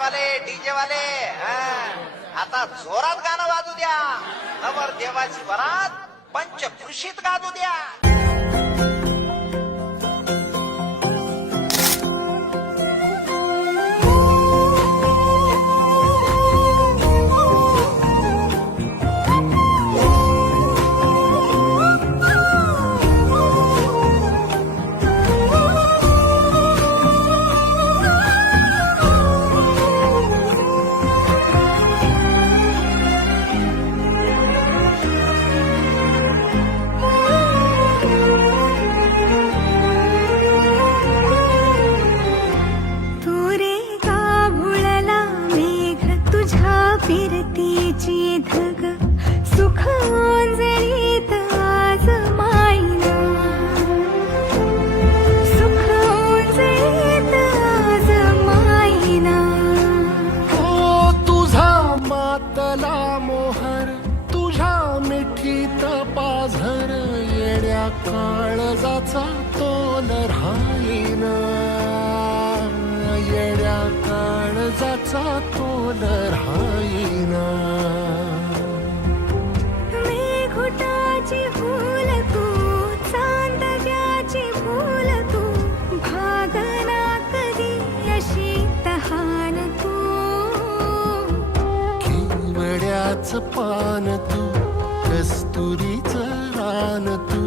वाले डीजे वाले आता जोरात गाणं वाजू द्या. नवर देवाची वरात पंचकृषीत गाजू द्या. फिरतीची धग सुख ओंजळीत आज मायना, सुख ओंजळीत आज मायना. ओ तुझा मातला मोहर, तुझ्या मिठीत पाझर, येड्या काळजाचा तोल राहीना, येड्या काळजाचा तोल राहीना. मेघुटाची फूल तू, चांदव्याची फूल तू, भागना कधी अशी तहान तू. केवड्याच पान तू, कस्तुरीच रान तू,